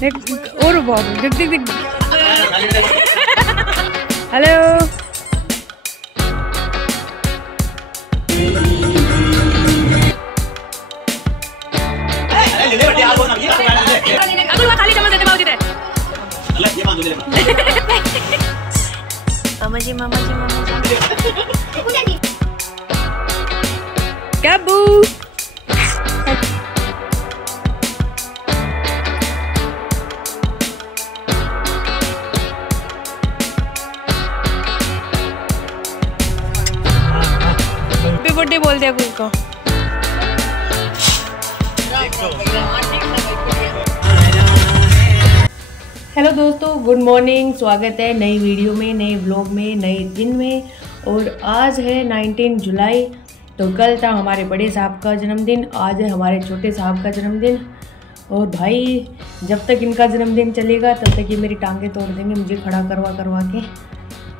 और देख देख देख। हेलो खाली चम्मच देते बाबूजी मामा जी मामा जी मामा जी क्या बू बर्थडे बोल दिया कुछ को। हेलो दोस्तों, गुड मॉर्निंग। स्वागत है नई वीडियो में, नए व्लॉग में, नए दिन में। और आज है 19 जुलाई। तो कल था हमारे बड़े साहब का जन्मदिन, आज है हमारे छोटे साहब का जन्मदिन। और भाई जब तक इनका जन्मदिन चलेगा तब तक ये मेरी टांगे तोड़ देंगे मुझे खड़ा करवा करवा के।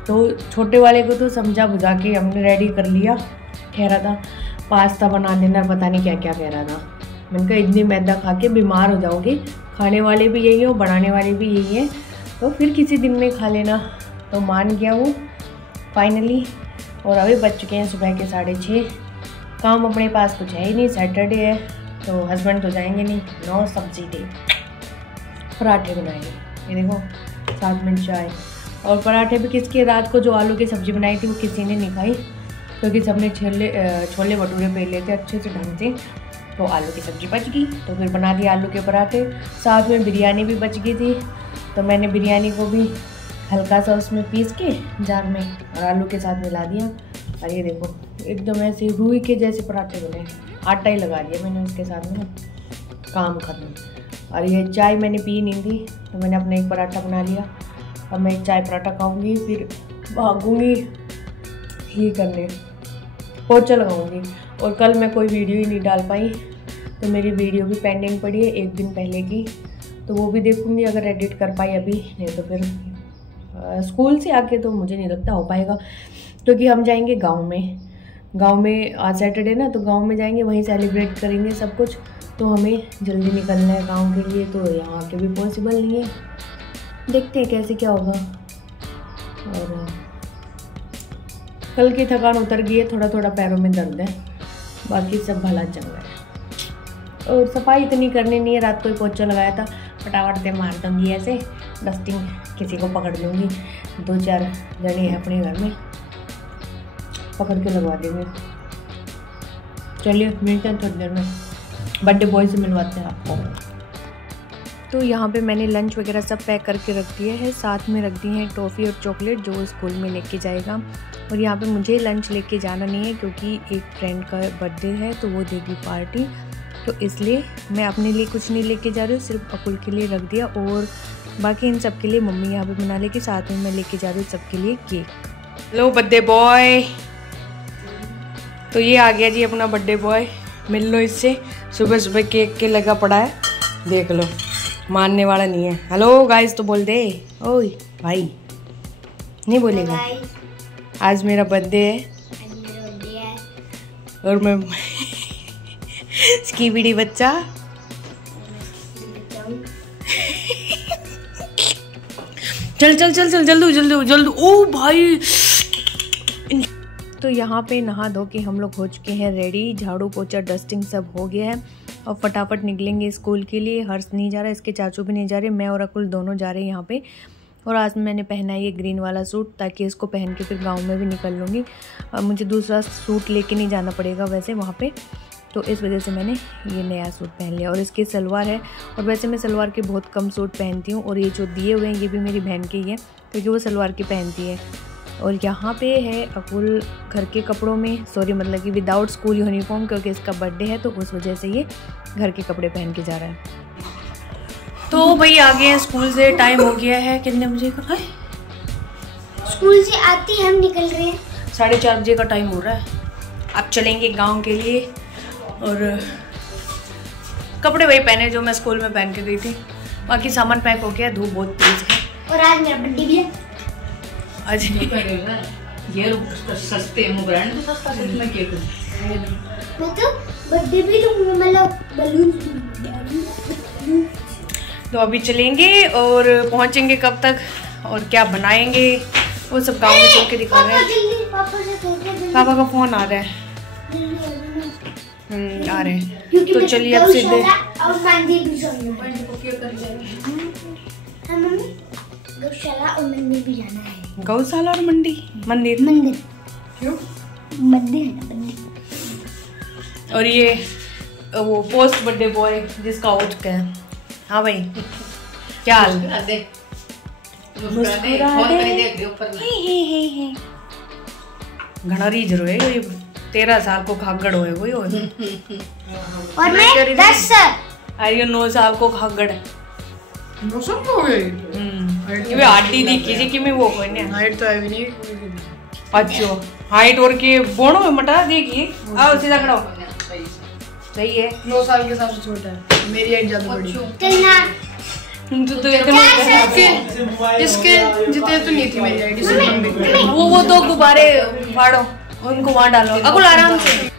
तो छोटे वाले को तो समझा बुझा के हमने रेडी कर लिया। कह रहा था पास्ता बना देना, पता नहीं क्या क्या कह रहा था। मैंने कहा इतनी मैदा खा के बीमार हो जाओगे, खाने वाले भी यही हो बनाने वाले भी यही है, तो फिर किसी दिन में खा लेना। तो मान गया वो फाइनली। और अभी बज चुके हैं सुबह के 6:30। काम अपने पास कुछ है ही नहीं, सैटरडे है तो हस्बैंड तो जाएंगे नहीं। 9 सब्जी डे, पराठे बनाएंगे। ये देखो साथ में चाय। और पराठे भी किसके, रात को जो आलू की सब्ज़ी बनाई थी वो किसी ने नहीं खाई, क्योंकि सबने छोले भटूरे पे लेते अच्छे से ढंग से। तो आलू की सब्ज़ी बच गई तो फिर बना दिया आलू के पराठे। साथ में बिरयानी भी बच गई थी, तो मैंने बिरयानी को भी हल्का सा उसमें पीस के जार में और आलू के साथ मिला दिया। और ये देखो एकदम ऐसे रूई के जैसे पराठे बने। आटा ही लगा दिया मैंने उसके साथ में, काम खत्म। और ये चाय मैंने पी नहीं थी तो मैंने अपना एक पराठा बना लिया। अब मैं एक चाय पराठा खाऊंगी, फिर भागूंगी ही करने, पोछा लगाऊंगी। और कल मैं कोई वीडियो ही नहीं डाल पाई, तो मेरी वीडियो भी पेंडिंग पड़ी है 1 दिन पहले की, तो वो भी देखूंगी अगर एडिट कर पाई अभी। नहीं तो फिर स्कूल से आके तो मुझे नहीं लगता हो पाएगा, क्योंकि हम जाएंगे गांव में। गांव में आज सैटरडे ना, तो गांव में जाएंगे, वहीं सेलिब्रेट करेंगे सब कुछ। तो हमें जल्दी निकलना है गाँव के लिए, तो यहाँ के भी पॉसिबल नहीं है। देखते हैं कैसे क्या होगा। और कल की थकान उतर गई है, थोड़ा थोड़ा पैरों में दर्द है, बाकी सब भला चल रहा है। और सफाई इतनी करनी नहीं है, रात को ही पोछा लगाया था, फटाफट से मार दूँगी ऐसे, डस्टिंग किसी को पकड़ लूँगी। 2-4 जने हैं अपने घर में, पकड़ के लगवा देंगे। चलिए मिलते हैं थोड़ी देर में, बर्थडे बॉय से मिलवाते हैं आपको। तो यहाँ पे मैंने लंच वगैरह सब पैक करके रख दिए हैं, साथ में रख दी हैं टॉफ़ी और चॉकलेट जो स्कूल में लेके जाएगा। और यहाँ पे मुझे लंच लेके जाना नहीं है, क्योंकि एक फ्रेंड का बर्थडे है तो वो देगी पार्टी, तो इसलिए मैं अपने लिए कुछ नहीं लेके जा रही हूँ, सिर्फ अकुल के लिए रख दिया। और बाकी इन सब के लिए मम्मी यहाँ पे बना लेगी, साथ में मैं लेके जा रही हूँ सबके लिए केक। लो बर्थडे बॉय, तो ये आ गया जी अपना बर्थडे बॉय, मिल लो इससे। सुबह सुबह केक के लगा पड़ा है, देख लो, मानने वाला नहीं है। हेलो गाइस तो बोल दे, ओए भाई नहीं बोलेगा। आज मेरा बर्थडे है और मैं स्कीबिडी बच्चा। चल चल चल चल जल्दी जल्दी जल्दी। ओ भाई, तो यहाँ पे नहा धो के हम लोग हो चुके हैं रेडी, झाड़ू पोछा डस्टिंग सब हो गया है। और फटाफट निकलेंगे स्कूल के लिए। हर्ष नहीं जा रहा, इसके चाचू भी नहीं जा रहे, मैं और अकुल दोनों जा रहे हैं यहाँ पे। और आज मैंने पहना है ये ग्रीन वाला सूट, ताकि इसको पहन के फिर गांव में भी निकल लूँगी। मुझे दूसरा सूट लेके नहीं जाना पड़ेगा वैसे वहाँ पे, तो इस वजह से मैंने ये नया सूट पहन लिया। और इसकी सलवार है, और वैसे मैं सलवार के बहुत कम सूट पहनती हूँ। और ये जो दिए हुए हैं ये भी मेरी बहन के ही है, क्योंकि वो सलवार की पहनती है। और यहाँ पे है अकुल घर के कपड़ों में, सॉरी मतलब कि विदाउट स्कूल यूनिफॉर्म, क्योंकि इसका बर्थडे है तो उस वजह से ये घर के कपड़े पहन के जा रहा है। तो भाई आ गए हैं स्कूल से, टाइम हो गया है कितने बजे का है? स्कूल से आती हम निकल रहे हैं, 4:30 बजे का टाइम हो रहा है। अब चलेंगे गांव के लिए। और कपड़े वही पहने जो मैं स्कूल में पहन के गई थी, बाकी सामान पैक हो गया, धूप बहुत तेज है। और आज मेरा बर्थडे भी है। आज ये सस्ते ब्रांड तो सस्ता कितना केक मैं तो बर्थडे भी लूंगा, मतलब बलून। तो अभी चलेंगे और पहुंचेंगे कब तक और क्या बनाएंगे वो सब गांव में चल के दिखा रहे हैं। पापा का फोन आ रहा है। आ रहे हैं तो चलिए अब सीधे गौशाला और मंदिर भी जाना है। गौशाला और मंदिर क्यों? मंदिर है ना मंदिर। और ये वो पोस्ट बर्थडे बॉय जिसका हो चुका है। हाँ भाई क्या हाल? घना रीज रो है 13 साल को खागड़ होए कोई और मैं 10 साल। अरे 9 साल को खागड़ है। 9 साल को हो गई। ये हड्डी दिखी थी कि मैं वो कोई नहीं हाइट तो है भी नहीं। अच्छा हाइट और के बोनो में मटा देखिए। आओ सीधा खड़ा हो। सही है। 9 साल के हिसाब से छोटा है। मेरी हाइट ज्यादा बड़ी है। तो इसके जितने तो नहीं थी मेरी हाइट। इससे लंबी। वो दो गुब्बारे फाड़ो उनको वहाँ डालो अकुल आराम से।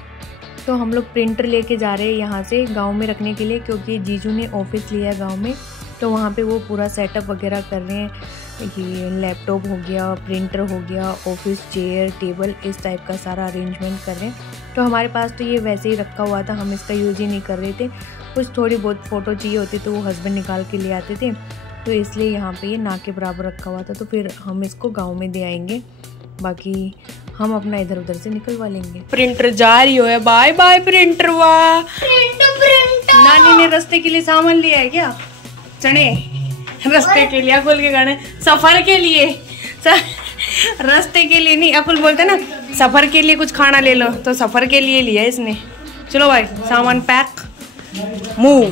तो हम लोग प्रिंटर लेके जा रहे हैं यहाँ से गांव में रखने के लिए क्योंकि जीजू ने ऑफिस लिया गांव में तो वहाँ पे वो पूरा सेटअप वगैरह कर रहे हैं। ये लैपटॉप हो गया, प्रिंटर हो गया, ऑफिस चेयर, टेबल, इस टाइप का सारा अरेंजमेंट कर रहे हैं। तो हमारे पास तो ये वैसे ही रखा हुआ था, हम इसका यूज़ ही नहीं कर रहे थे। कुछ थोड़ी बहुत फ़ोटो चाहिए होती तो वो हस्बैंड निकाल के ले आते थे, तो इसलिए यहाँ पे ये ना के बराबर रखा हुआ था। तो फिर हम इसको गाँव में दे आएंगे, बाकी हम अपना इधर उधर से निकलवा लेंगे। प्रिंटर जा रही हो है। Bye bye printer. वाह नानी ने रास्ते के लिए सामान लिया है क्या? चने रास्ते के लिए अकुल के गाने सफर के लिए रास्ते के लिए नहीं, अकुल बोलते ना सफर के लिए कुछ खाना ले लो, तो सफर के लिए लिया इसने। चलो भाई सामान पैक मूव।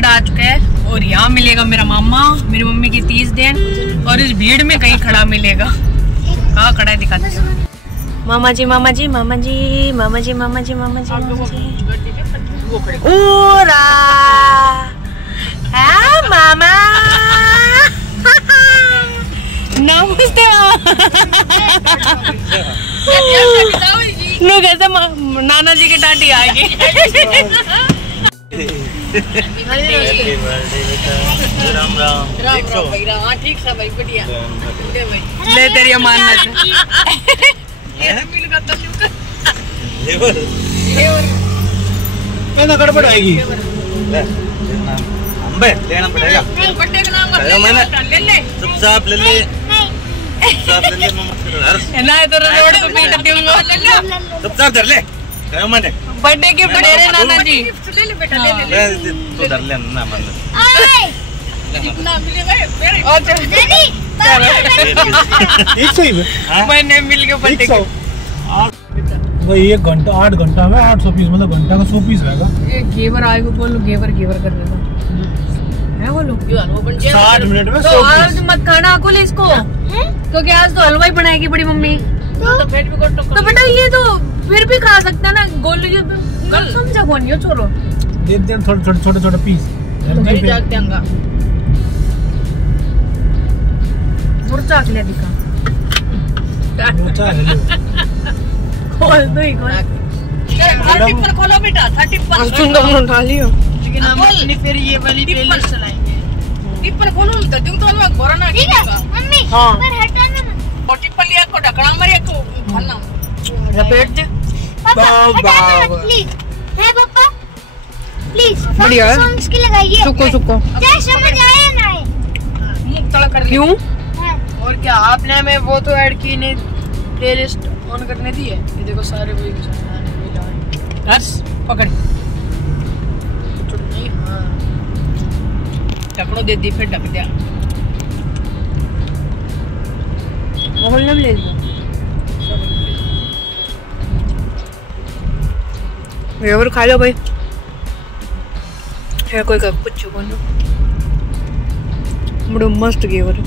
आ चुका है और यहाँ मिलेगा मेरा मामा, मेरी मम्मी की 30 दिन और इस भीड़ में कहीं खड़ा मिलेगा। कहाँ खड़ा है दिखाते हैं। मामा जी मामा जी मामा जी मामा जी मामा जी मामा जी ओरा मामा नमस्ते नो कैसे नाना जी की टाटी आएगी। राम राम ठीक सा भाई बढ़िया ले तेरी मानना ना गड़बड़ आएगी। अम्बे लेना पड़ेगा। मैंने चुपचाप ले ले ना तो रोड पे पीट दूंगा। चुपचाप धर ले मैंने बर्थडे गिफ्ट दे रहे नाना जी। ले ले बेटा ले ले तो धर ले ना मन कितना मिलेगा मेरे मैंने मिल के बर्थडे वही 1 घंटा 8 घंटा में 800 पीस, मतलब घंटा का 100 पीस रहेगा। ये घेवर आए को बोलो, घेवर घेवर कर लेना है बोलो 60 मिनट में 100 तो आज मत खाना अकुल इसको क्योंकि आज तो हलवाई बनाएगी बड़ी मम्मी। तो बेटा ये तो फिर भी खा सकता ना गोलू ये समझा कौन ये छोड़ो दे दे छोटे छोटे पीस मुर्चा के लिए दिखा खोल दो ही खोल 30 पर खोलो बेटा 30 पर सुन दो उठा लियो लेकिन हम अपनी फिर ये वाली प्लेलिस्ट चलाएंगे। 30 पर खोलो तो तुम तो अलग भरा ना ठीक है मम्मी हां पर हटाना मत। मोटी पलिया को ढकना मारिया को भरना लपेट दे पापा हटाना मत प्लीज है पापा प्लीज बढ़िया है। सॉन्ग्स की लगाइए सुको सुको क्या समझ आया ना है मुंह तड़ा कर क्यों और क्या आपने हमें वो तो ऐड की नहीं प्लेलिस्ट ऑन करने दी है। ये देखो सारे वही बस पकड़ नहीं हां ढकनो दे दी फिर ढक दिया मोहल्ले में ले लिया घेवर खा लो भाई। है कोई का कुछ बोलो बड़ो मस्त घेवर।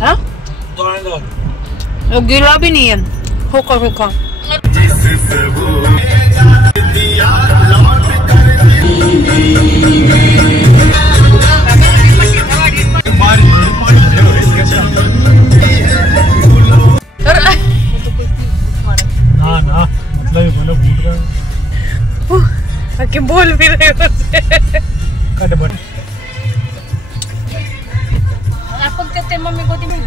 हाँ गीला भी नहीं है, होका होका। ना मतलब ये बोलो भूत का क्या बोल भी रहे हो कट बट आपको कहते मम्मी गोदी में।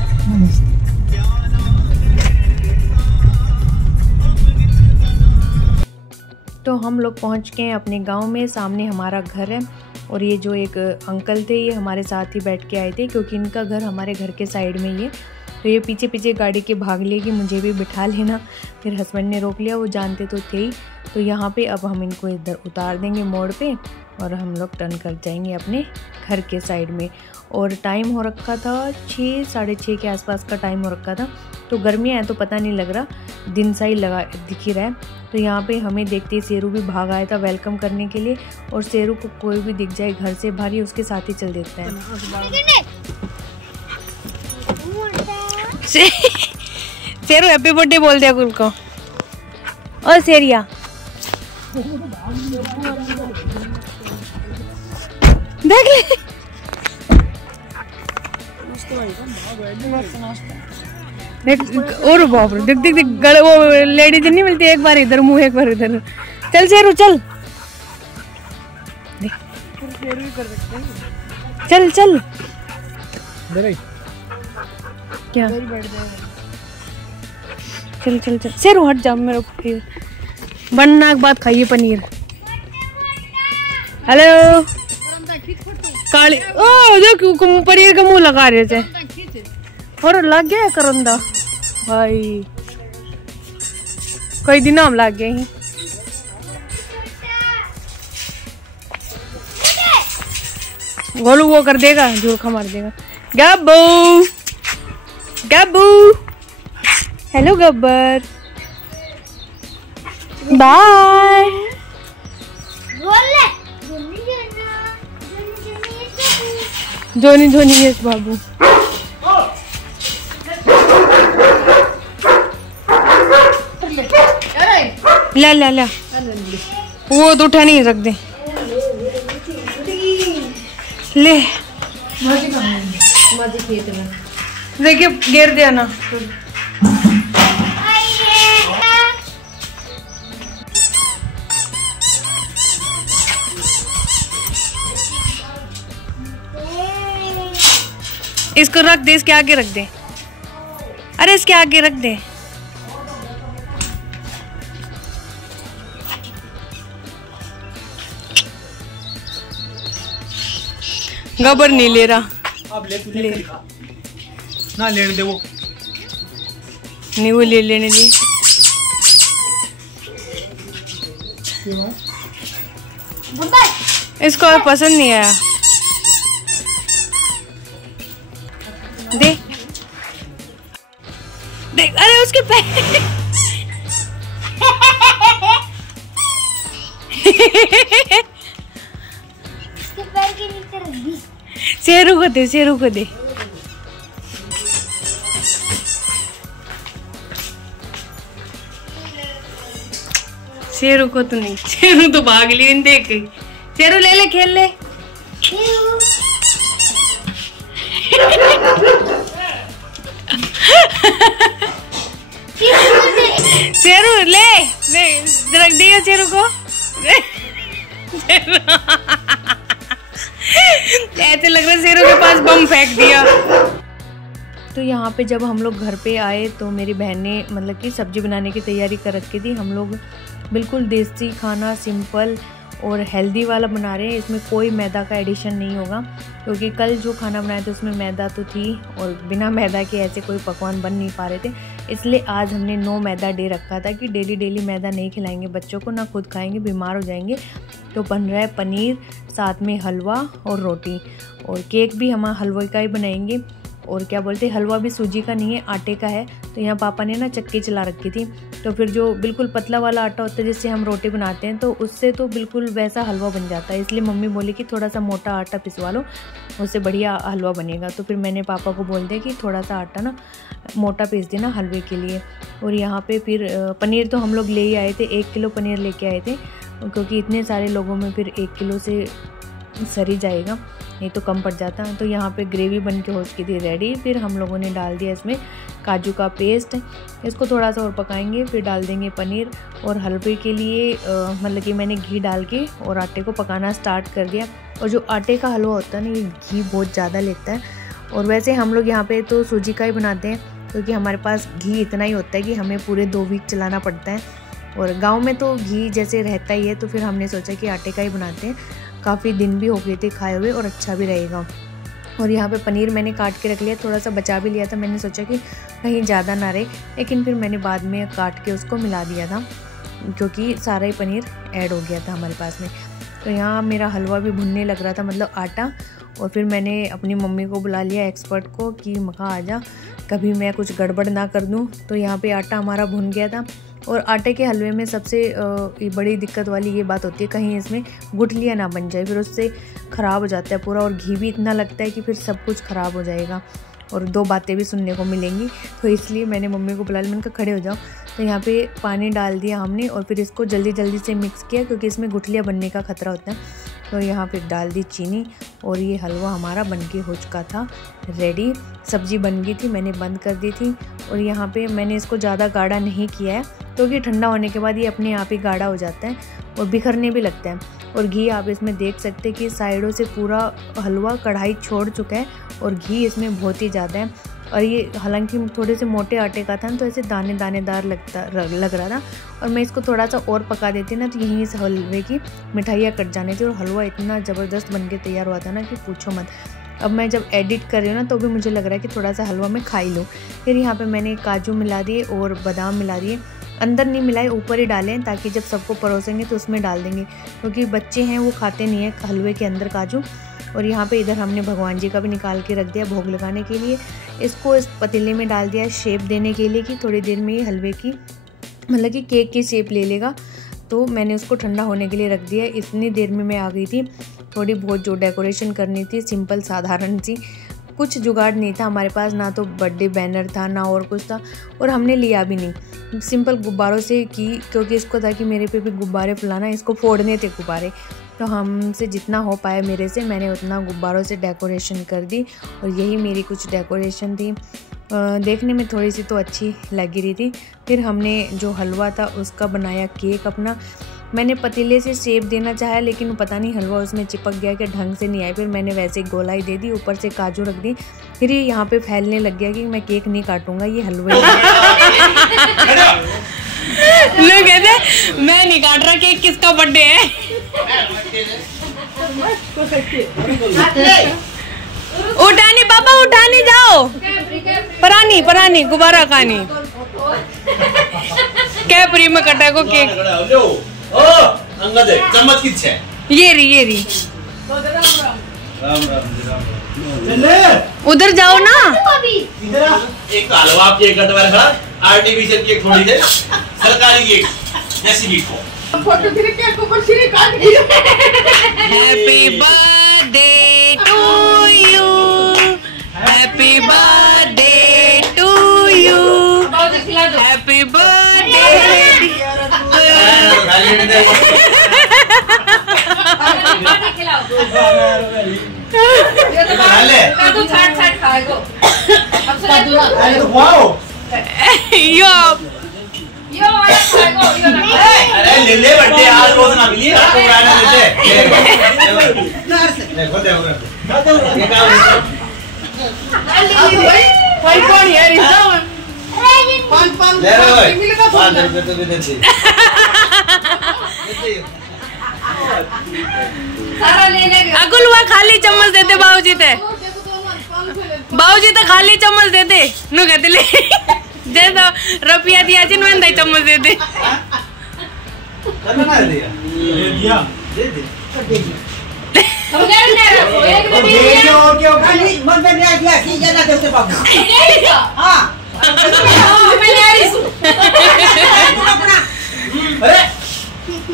तो हम लोग पहुंच गए अपने गांव में। सामने हमारा घर है और ये जो एक अंकल थे ये हमारे साथ ही बैठ के आए थे क्योंकि इनका घर हमारे घर के साइड में ही है। तो ये पीछे पीछे गाड़ी के भाग लिए कि मुझे भी बिठा लेना, फिर हस्बैंड ने रोक लिया, वो जानते तो थे ही। तो यहाँ पे अब हम इनको इधर उतार देंगे मोड़ पे और हम लोग टर्न कर जाएंगे अपने घर के साइड में। और टाइम हो रखा था 6 साढ़े 6 के आसपास का टाइम हो रखा था। तो गर्मियाँ हैं तो पता नहीं लग रहा, दिन सा ही लगा दिख ही रहा है। तो यहाँ पे हमें देखते ही शेरू भी भाग आया था वेलकम करने के लिए। और शेरू को कोई भी दिख जाए घर से बाहर ही उसके साथ ही चल देता है। शेरू हैप्पी बर्थडे बोल दिया कुल को। और शेरिया देख ले और बाप रे देख देख देख गले वो लेडीज नहीं मिलती, एक बार इधर मुंह एक बार इधर। चल शेरू चल चल चल क्या चल चल चल शेरू हट जा मेरे फिर बनना के बाद खाइए पनीर। हेलो काली ओ देखो पनीर का मुंह लगा रहे थे और लग गया करंदा भाई, कई दिन हम लग गए हैं। गोलू वो कर देगा, झूठा मार देगा। गब्बू गब्बू hello Gabbar bye. Johnny Johnny yes बाबू। ला ला ला वो तो उठा नहीं रख दे ले देखिए गिर दिया ना। इसको रख दे, इसके आगे रख दे। अरे इसके आगे रख दे। गबर नहीं ले रहा। अब ले ना लेने दे वो नहीं वो ले लेने दे। इसको पसंद नहीं आया। दे देख अरे उसके पैर इसके पैर के नीचे रख दी। शेरू को दे, शेरू को दे। शेरू को तो नहीं, शेरू तो भाग ली इन देख गई। शेरू ले ले खेल ले। शेरू ले रख दिया शेरू को। ऐसे लग रहा है शेरू के पास बम फेंक दिया। तो यहाँ पे जब हम लोग घर पे आए तो मेरी बहन ने मतलब कि सब्जी बनाने की तैयारी कर रखी थी। हम लोग बिल्कुल देसी खाना सिंपल और हेल्दी वाला बना रहे हैं। इसमें कोई मैदा का एडिशन नहीं होगा क्योंकि कल जो खाना बनाया था उसमें मैदा तो थी और बिना मैदा के ऐसे कोई पकवान बन नहीं पा रहे थे। इसलिए आज हमने नो मैदा डे रखा था कि डेली डेली मैदा नहीं खिलाएंगे बच्चों को, ना खुद खाएंगे, बीमार हो जाएंगे। तो बन रहा है पनीर, साथ में हलवा और रोटी, और केक भी हम हलवे का ही बनाएंगे। और क्या बोलते हलवा भी सूजी का नहीं है, आटे का है। तो यहाँ पापा ने ना चक्की चला रखी थी, तो फिर जो बिल्कुल पतला वाला आटा होता है जिससे हम रोटी बनाते हैं, तो उससे तो बिल्कुल वैसा हलवा बन जाता है। इसलिए मम्मी बोली कि थोड़ा सा मोटा आटा पिसवा लो, उससे बढ़िया हलवा बनेगा। तो फिर मैंने पापा को बोल दिया कि थोड़ा सा आटा ना मोटा पीस देना हलवे के लिए। और यहाँ पे फिर पनीर तो हम लोग ले ही आए थे, 1 किलो पनीर लेके आए थे, क्योंकि इतने सारे लोगों में फिर 1 किलो से सर ही जाएगा, नहीं तो कम पड़ जाता। तो यहाँ पे ग्रेवी बन के हो चुकी थी रेडी। फिर हम लोगों ने डाल दिया इसमें काजू का पेस्ट, इसको थोड़ा सा और पकाएंगे, फिर डाल देंगे पनीर। और हलवे के लिए मतलब कि मैंने घी डाल के और आटे को पकाना स्टार्ट कर दिया। और जो आटे का हलवा होता है ना, ये घी बहुत ज़्यादा लेता है। और वैसे हम लोग यहाँ पे तो सूजी का ही बनाते हैं, क्योंकि हमारे पास घी इतना ही होता है कि हमें पूरे 2 वीक चलाना पड़ता है। और गाँव में तो घी जैसे रहता ही है, तो फिर हमने सोचा कि आटे का ही बनाते हैं। काफ़ी दिन भी हो गए थे खाए हुए और अच्छा भी रहेगा। और यहाँ पे पनीर मैंने काट के रख लिया, थोड़ा सा बचा भी लिया था। मैंने सोचा कि कहीं ज़्यादा ना रहे, लेकिन फिर मैंने बाद में काट के उसको मिला दिया था, क्योंकि सारा ही पनीर ऐड हो गया था हमारे पास में। तो यहाँ मेरा हलवा भी भुनने लग रहा था, मतलब आटा। और फिर मैंने अपनी मम्मी को बुला लिया, एक्सपर्ट को, कि मखा आजा, कभी मैं कुछ गड़बड़ ना कर दूँ। तो यहाँ पे आटा हमारा भुन गया था। और आटे के हलवे में सबसे बड़ी दिक्कत वाली ये बात होती है, कहीं इसमें गुठलियाँ ना बन जाए, फिर उससे ख़राब हो जाता है पूरा। और घी भी इतना लगता है कि फिर सब कुछ ख़राब हो जाएगा और 2 बातें भी सुनने को मिलेंगी। तो इसलिए मैंने मम्मी को बुला लिया, मैंने कहा खड़े हो जाओ। तो यहाँ पे पानी डाल दिया हमने और फिर इसको जल्दी जल्दी से मिक्स किया, क्योंकि इसमें गुठलियाँ बनने का खतरा होता है। तो यहाँ फिर डाल दी चीनी और ये हलवा हमारा बनके हो चुका था रेडी। सब्जी बन गई थी, मैंने बंद कर दी थी। और यहाँ पे मैंने इसको ज़्यादा गाढ़ा नहीं किया है, क्योंकि ठंडा होने के बाद ये अपने आप ही गाढ़ा हो जाता है और बिखरने भी लगता है। और घी आप इसमें देख सकते हैं कि साइडों से पूरा हलवा कढ़ाई छोड़ चुका है और घी इसमें बहुत ही ज़्यादा है। और ये हालांकि थोड़े से मोटे आटे का था, तो ऐसे दाने दानेदार लग रहा था। और मैं इसको थोड़ा सा और पका देती ना, तो यहीं इस हलवे की मिठाइयाँ कट जाने थी। और हलवा इतना ज़बरदस्त बन के तैयार हुआ था ना कि पूछो मत। अब मैं जब एडिट कर रही हूँ ना, तो भी मुझे लग रहा है कि थोड़ा सा हलवा मैं खा ही लूँ। फिर यहाँ पे मैंने काजू मिला दिए और बादाम मिला दिए, अंदर नहीं मिलाए, ऊपर ही डालें, ताकि जब सबको परोसेंगे तो उसमें डाल देंगे, क्योंकि बच्चे हैं वो खाते नहीं है हलवे के अंदर काजू। और यहाँ पे इधर हमने भगवान जी का भी निकाल के रख दिया भोग लगाने के लिए। इसको इस पतीले में डाल दिया शेप देने के लिए, कि थोड़ी देर में ये हलवे की मतलब कि केक की शेप ले लेगा। तो मैंने उसको ठंडा होने के लिए रख दिया। इतनी देर में मैं आ गई थी। थोड़ी बहुत जो डेकोरेशन करनी थी, सिंपल साधारण सी, कुछ जुगाड़ नहीं था हमारे पास, ना तो बर्थडे बैनर था ना और कुछ था, और हमने लिया भी नहीं। सिंपल गुब्बारों से की, क्योंकि इसको था कि मेरे पे भी गुब्बारे फुलाना, इसको फोड़ने थे गुब्बारे। तो हमसे जितना हो पाया मेरे से, मैंने उतना गुब्बारों से डेकोरेशन कर दी। और यही मेरी कुछ डेकोरेशन थी, देखने में थोड़ी सी तो अच्छी लग रही थी। फिर हमने जो हलवा था उसका बनाया केक अपना। मैंने पतीले से शेप देना चाहा, लेकिन पता नहीं हलवा उसमें चिपक गया कि ढंग से नहीं आया। फिर मैंने वैसे गोलाई दे दी, ऊपर से काजू रख दी। फिर ये यहाँ पे फैलने लग गया कि मैं केक नहीं काटूंगा, ये हलवा लोग कहते मैं नहीं काट रहा केक, किसका बर्थडे है। उठानी पापा, उठानी जाओ, परानी परानी गुब्बारा खानी कैपरी में कटा को केक। चम्मच किछ है, ये रही उधर जाओ ना। एक हलवा केक कटवा खड़ा, आर्टिफिशियल केक थोड़ी दे, सरकारी केक जैसी भी को फोटो क्लिक के ऊपर सिरे काट दी। Happy birthday to you, happy birthday to you, happy birthday. अरे ले ले बर्थडे आज रोज ना मिली, आपको गाना देते। देखो भाई कौन यार इंसान ले रे भाई 5 रुपए तो भी देते। सारा ले ले। अकुल वहाँ खाली चम्मच देते बाबूजी थे, बाबूजी तो खाली चम्मच देते, नु कहते ले दे दो रुपया दिया जिन में दई चम्मच देते। कितना दिया? दिया दे दे।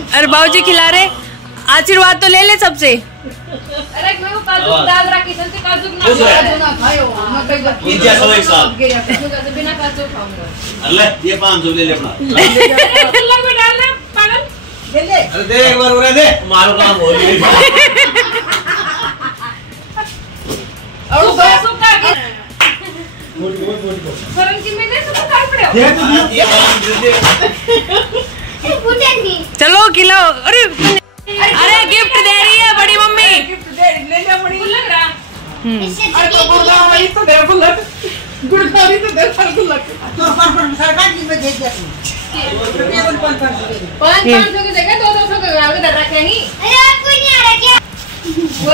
अरे बाबूजी खिला रहे, आशीर्वाद तो ले ले सबसे। अरे मैं वो काजू दाल रखी थी, काजू ना खायो ये जैसा एक साल बिना काजू खाऊंगा। अल्लाह ये 500 ले ले अपना अलग में डालना पागल ले ले। अरे दे एक बार उरे दे, मारो काम हो गई। और वो सुखा के फरन की में दे सुखा कर पड़े हो ये काम दे पूछेंगी। चलो खिलाओ। अरे गिफ्ट दे रही है बड़ी मम्मी। गिफ्ट दे ले ले बड़ी लग रहा। अरे तो गुड़गांव वाली तो दे बुलक, गुड़गांव वाली तो दे बुलक। तो पर सरकार जी में दे दिया रुपये 500 के 500 की जगह 200 के गांव के दर रखे नहीं। अरे आपको नहीं आ रहा क्या? वो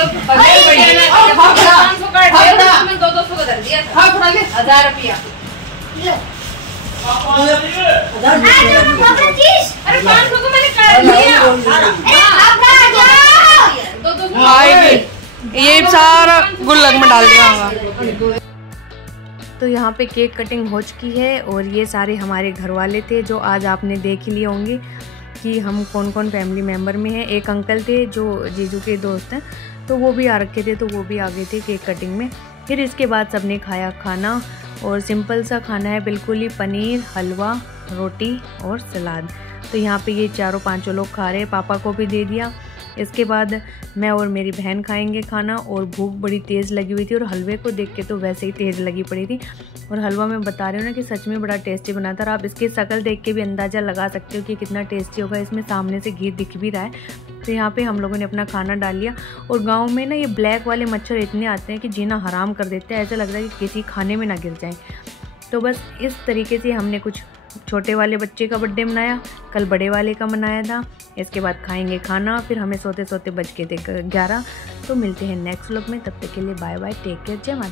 500 का दे मैंने 200 का दर दिया था। हां थोड़ा ले 1000 रुपया। अरे 500 को मैंने कर दिया। ये सारा गुल्लक में डाल दिया होगा। तो यहाँ पे केक कटिंग हो चुकी है और ये सारे हमारे घर वाले थे जो आज आपने देख ही लिए होंगे कि हम कौन कौन फैमिली मेम्बर में हैं। एक अंकल थे जो जीजू के दोस्त हैं, तो वो भी आ रखे थे, तो वो भी आ गए थे केक कटिंग में। फिर इसके बाद सबने खाया खाना, और सिंपल सा खाना है बिल्कुल ही, पनीर, हलवा, रोटी और सलाद। तो यहाँ पे ये चारों पांचों लोग खा रहे हैं, पापा को भी दे दिया। इसके बाद मैं और मेरी बहन खाएंगे खाना, और भूख बड़ी तेज़ लगी हुई थी और हलवे को देख के तो वैसे ही तेज़ लगी पड़ी थी। और हलवा मैं बता रही हूँ ना कि सच में बड़ा टेस्टी बना था, और आप इसकी शक्ल देख के भी अंदाज़ा लगा सकते हो कि कितना टेस्टी होगा। इसमें सामने से घी दिख भी रहा है। तो यहाँ पे हम लोगों ने अपना खाना डाल लिया। और गाँव में ना ये ब्लैक वाले मच्छर इतने आते हैं कि जीना हराम कर देते हैं, ऐसा लग रहा है कि किसी खाने में ना गिर जाए। तो बस इस तरीके से हमने कुछ छोटे वाले बच्चे का बर्थडे मनाया, कल बड़े वाले का मनाया था। इसके बाद खाएंगे खाना, फिर हमें सोते सोते बज के थे 11। तो मिलते हैं नेक्स्ट व्लॉग में, तब तक के लिए बाय बाय, टेक केयर, जय माता।